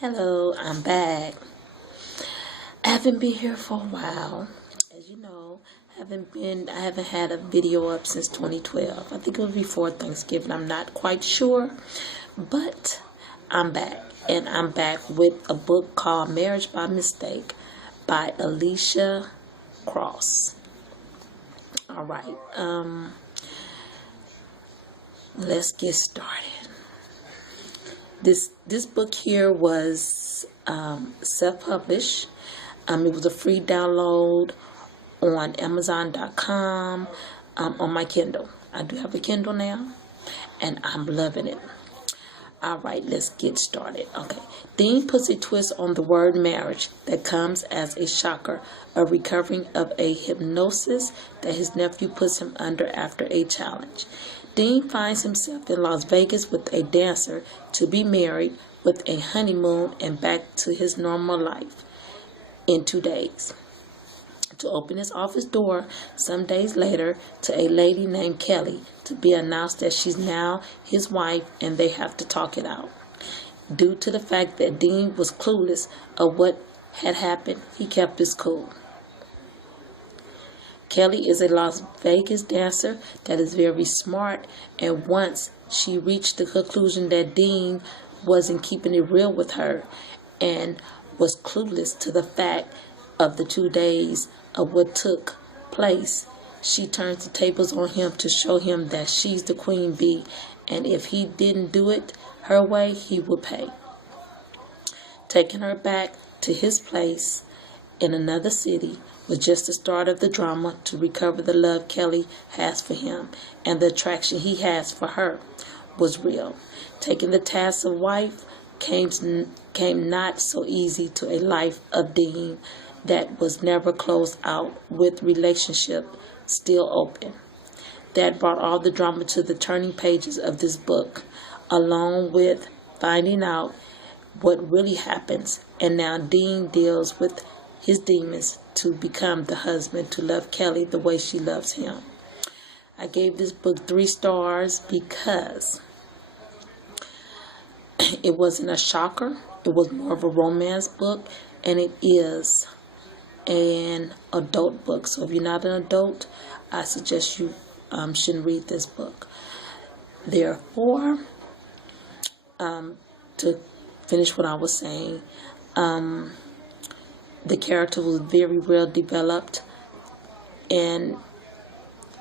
Hello, I'm back. I haven't been here for a while. As you know, I haven't had a video up since 2012. I think it was before Thanksgiving. I'm not quite sure, but I'm back. And I'm back with a book called Marriage by Mistake by Alyssa Kress. All right. Let's get started. This book here was self-published. It was a free download on Amazon.com on my Kindle. I do have a Kindle now, and I'm loving it. All right, let's get started. Okay, Dean puts a twist on the word marriage that comes as a shocker, a recovering of a hypnosis that his nephew puts him under after a challenge. Dean finds himself in Las Vegas with a dancer, to be married, with a honeymoon, and back to his normal life in 2 days. To open his office door some days later to a lady named Kelly, to be announced that she's now his wife and they have to talk it out. Due to the fact that Dean was clueless of what had happened, he kept his cool. Kelly is a Las Vegas dancer that is very smart, and once she reached the conclusion that Dean wasn't keeping it real with her and was clueless to the fact of the 2 days of what took place, she turned the tables on him to show him that she's the queen bee, and if he didn't do it her way, he would pay. Taking her back to his place in another city was just the start of the drama to recover the love Kelly has for him, and the attraction he has for her was real. Taking the task of wife came not so easy to a life of Dean that was never closed out, with relationship still open. That brought all the drama to the turning pages of this book, along with finding out what really happens, and now Dean deals with his demons to become the husband to love Kelly the way she loves him. I gave this book 3 stars because it wasn't a shocker. It was more of a romance book, and it is an adult book. So if you're not an adult, I suggest you shouldn't read this book. Therefore, to finish what I was saying, the character was very well developed, and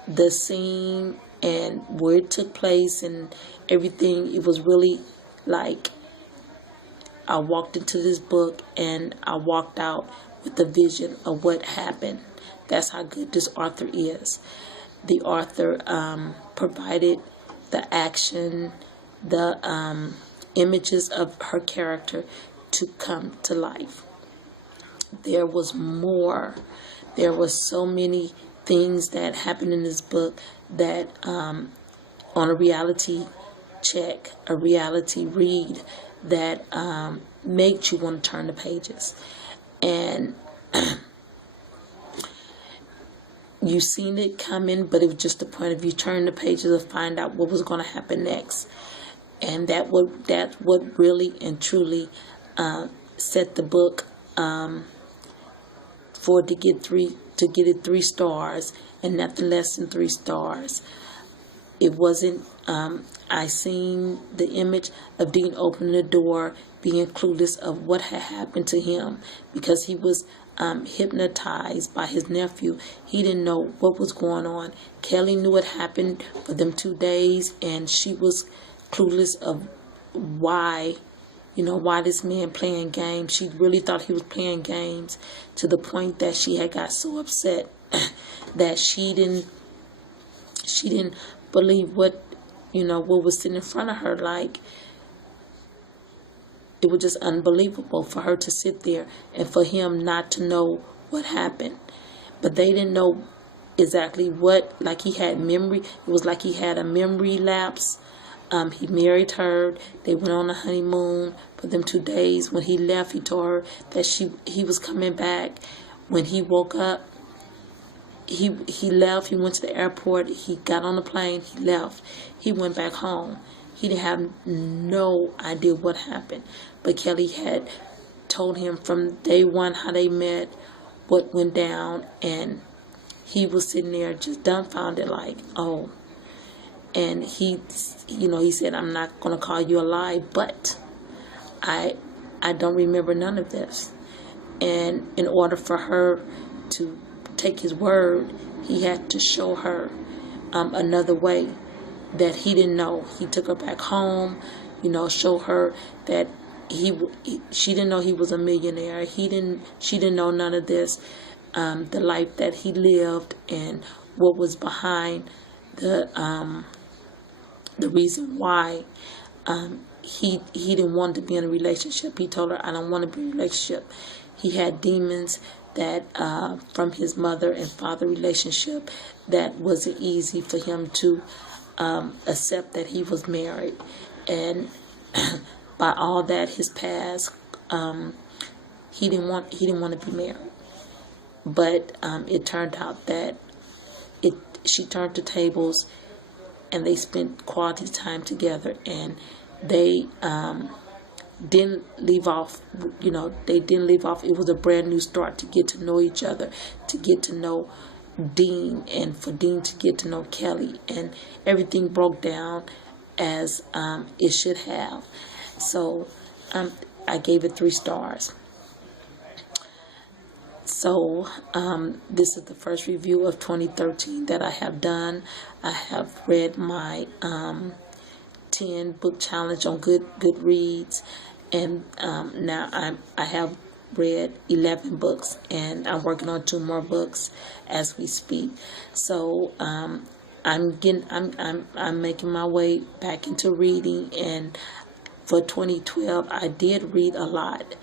the scene and where it took place and everything, it was really like I walked into this book and I walked out with a vision of what happened. That's how good this author is. The author provided the action, the images of her character to come to life. There was more. There was so many things that happened in this book that on a reality check, a reality read, that made you want to turn the pages. And you seen it coming, but it was just the point of you turn the pages to find out what was going to happen next. And that's what really and truly set the book for it to get it 3 stars and nothing less than 3 stars. It wasn't. I seen the image of Dean opening the door, being clueless of what had happened to him because he was hypnotized by his nephew. He didn't know what was going on. Kelly knew what happened for them 2 days, and she was clueless of why this man playing games. She really thought he was playing games, to the point that she had got so upset that she didn't believe what was sitting in front of her. Like, it was just unbelievable for her to sit there and for him not to know what happened. But they didn't know exactly what, like he had memory. It was like he had a memory lapse. He married her. They went on a honeymoon for them 2 days. When he left, he told her that he was coming back. When he woke up, he left. He went to the airport. He got on the plane. He left. He went back home. He didn't have no idea what happened. but Kelly had told him from day one how they met, what went down, and he was sitting there just dumbfounded, like, oh. And he said, I'm not going to call you a lie, but I don't remember none of this. And in order for her to take his word, he had to show her another way that he didn't know. He took her back home, show her that she didn't know he was a millionaire. She didn't know none of this, the life that he lived and what was behind the reason why he didn't want to be in a relationship. He told her, I don't want to be in a relationship. He had demons that from his mother and father relationship that wasn't easy for him to accept that he was married. And by all that, his past, he didn't want to be married. But it turned out that she turned the tables, and they spent quality time together, and they didn't leave off. They didn't leave off. It was a brand new start to get to know each other, to get to know Dean, and for Dean to get to know Kelly, and everything broke down as it should have. So I gave it 3 stars. So this is the first review of 2013 that I have done. I have read my 10 book challenge on Goodreads, and now I have read 11 books, and I'm working on 2 more books as we speak. So I'm making my way back into reading, and for 2012 I did read a lot,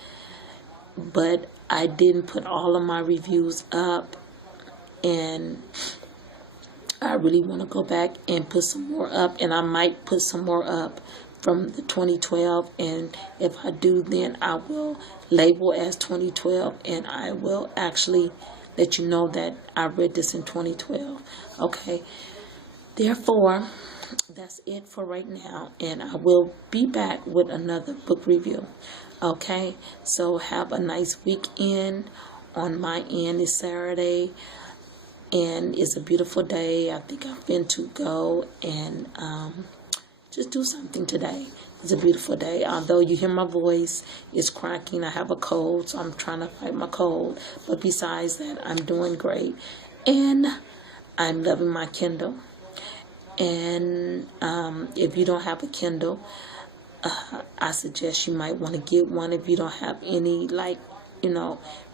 but I didn't put all of my reviews up, and I really want to go back and put some more up, and I might put some more up from the 2012, and if I do, then I will label as 2012, and I will actually let you know that I read this in 2012. Okay, therefore, that's it for right now, and I will be back with another book review. Okay, so have a nice weekend. On my end, it's Saturday, and it's a beautiful day. I think I'm going to go and just do something today. It's a beautiful day. Although you hear my voice, it's cracking. I have a cold, so I'm trying to fight my cold. But besides that, I'm doing great, and I'm loving my Kindle. And if you don't have a Kindle, I suggest you might want to get one if you don't have any,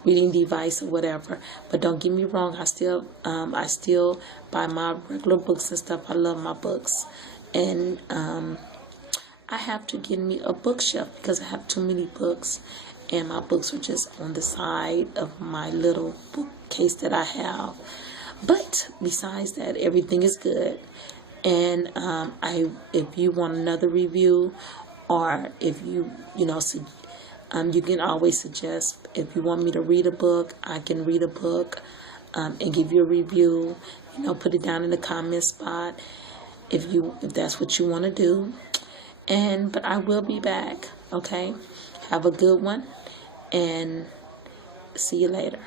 reading device or whatever. But don't get me wrong, I still buy my regular books and stuff. I love my books, and I have to get me a bookshelf because I have too many books, and my books are just on the side of my little bookcase that I have. But besides that, everything is good. And if you want another review, or if you you can always suggest, if you want me to read a book, I can read a book and give you a review. Put it down in the comment spot if that's what you want to do. But I will be back. Okay, have a good one, and see you later.